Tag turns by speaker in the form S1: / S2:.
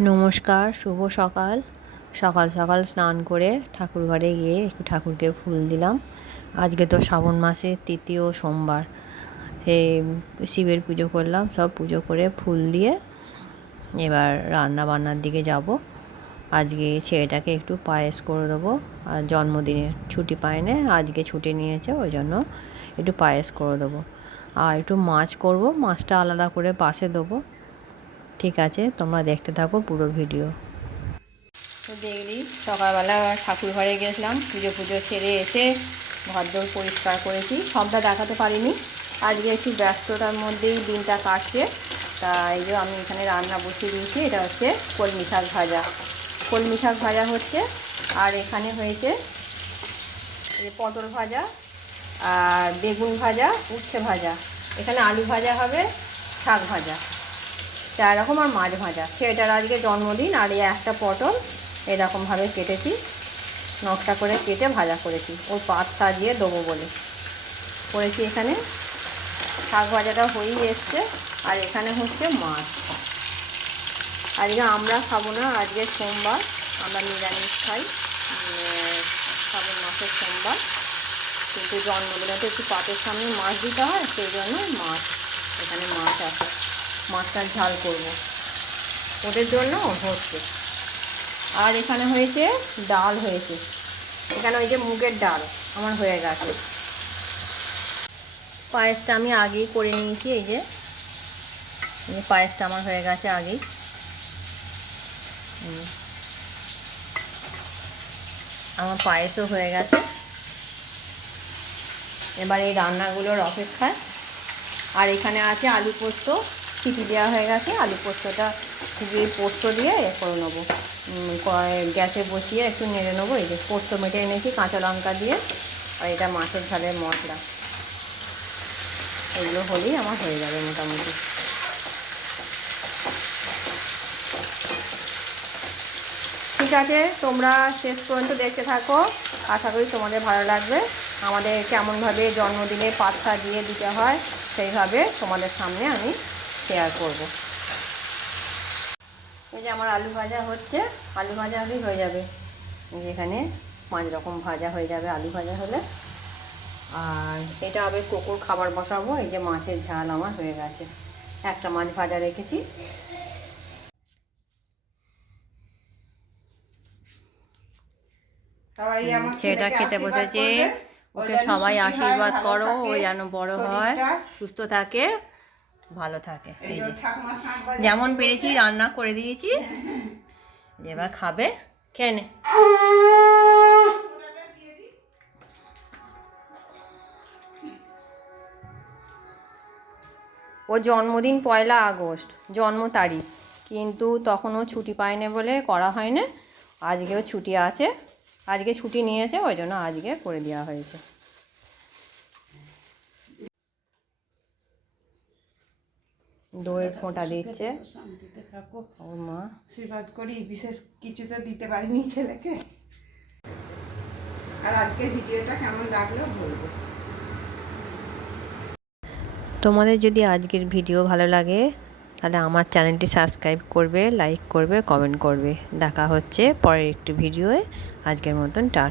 S1: নমস্কার, শুভ সকাল। সকাল সকাল স্নান করে ঠাকুর ঘরে গিয়ে একটু ঠাকুরকে ফুল দিলাম। আজকে তো শ্রাবণ মাসের তৃতীয় সোমবার। সে শিবের পুজো করলাম, সব পুজো করে ফুল দিয়ে এবার রান্না বান্নার দিকে যাব। আজকে ছেলেটাকে একটু পায়েস করে দেবো। আর জন্মদিনে ছুটি পায় না আজকে ছুটি নিয়েছে, ওই জন্য একটু পায়েস করে দেবো। আর একটু মাছ করব, মাছটা আলাদা করে পাশে দেবো। ঠিক আছে, তোমরা দেখতে থাকো পুরো ভিডিও। তো দেখলি, সকালবেলা ঠাকুর ঘরে গেছিলাম, পুজো পুজো সেরে এসে ঘর দৌড় পরিষ্কার করেছি, সবটা দেখাতে পারিনি। আজকে একটু ব্যস্ততার মধ্যেই দিনটা কাটছে তা এই যে আমি এখানে রান্না বসিয়ে দিয়েছি, এটা হচ্ছে কলমি শাক ভাজা। কলমি শাক ভাজা হচ্ছে। আর এখানে হয়েছে পটল ভাজা আর বেগুন ভাজা, উচ্ছে ভাজা। এখানে আলু ভাজা হবে, শাক ভাজা। চার রকম আর মাছ ভাজা। সেটার আজকে জন্মদিন, আর এই একটা পটল এরকমভাবে কেটেছি। নকশা করে কেটে ভাজা করেছি। ওর পাত সাজিয়ে দেবো বলে। করেছি এখানে। শাক ভাজাটা হয়েই এসছে। আর এখানে হচ্ছে মাছ। আজকে আমরা খাব না, আজকে সোমবার। আমরা নিরামিষ খাই শ্রাবণ মাসের সোমবার। কিন্তু জন্মদিনে তো একটু পাতের সামনে মাছ দিতে হয়, সেই জন্য মাছ, এখানে মাছ আছে। মাছটার ঝাল করব। ওদের জন্য হচ্ছে। আর এখানে হয়েছে ডাল হয়েছে। এখানে ওই যে মুগের ডাল আমার হয়ে গেছে। পায়েসটা আমি আগেই করে নিয়েছি এই যে পায়েসটা আমার হয়ে গেছে আগেই। আমার পায়েসও হয়ে গেছে। এবার এই রান্নাগুলোর অপেক্ষায়। আর এখানে আছে আলু পোস্ত, সিটি দেওয়া হয়ে গেছে। আলু পোস্তটা দিয়ে পোস্ত দিয়ে এ করে নেব। গ্যাসে বসিয়ে একটু নেড়ে নেব। এই যে পোস্ত মেটে এনেছি, কাঁচা লঙ্কা দিয়ে। আর এটা মাছের ঝালের মশলা। এগুলো হলেই আমার হয়ে যাবে মোটামুটি। ঠিক আছে? তোমরা শেষ পর্যন্ত দেখতে থাকো। আশা করি তোমাদের ভালো লাগবে। আমাদের কেমনভাবে জন্মদিনে পাত্তা দিয়ে দিতে হয়, সেইভাবে তোমাদের সামনে আমি শেয়ার করব। এই যে আমার আলু ভাজা হচ্ছে। আলু ভাজা হলেই হয়ে যাবে। যেখানে পাঁচ রকম ভাজা হয়ে যাবে আলু ভাজা হলে। আর এটা আবার কুকুর খাবার বসাবো। এই যে মাছের ঝাল আমার হয়ে গেছে। একটা মাছ ভাজা রেখেছি। সেটা খেতে বসেছে। ওকে সবাই আশীর্বাদ করো ও যেন বড় হয় সুস্থ থাকে ভালো থাকে। এই যে যেমন পেরেছি রান্না করে দিয়েছি। এবার খাবে খেয়ে ও জন্মদিন পয়লা আগস্ট জন্ম তারিখ। কিন্তু তখনও ছুটি পায়নি বলে করা হয় না আজকেও ছুটি আছে। আজকে ছুটি নিয়েছে ওই জন্য আজকে করে দেওয়া হয়েছে। দইয়ের ফোঁটা দিচ্ছে। ওর মা।
S2: আশীর্বাদ করি বিশেষ কিছু তো দিতে পারিনি ছেলেকে। আর আজকের ভিডিওটা কেমন লাগল বলব।
S1: তোমাদের যদি আজকের ভিডিও ভালো লাগে তাহলে আমার চ্যানেলটি সাবস্ক্রাইব করবে, লাইক করবে, কমেন্ট করবে। দেখা হচ্ছে পরের একটি ভিডিওয়ে। আজকের মতন, টাটা।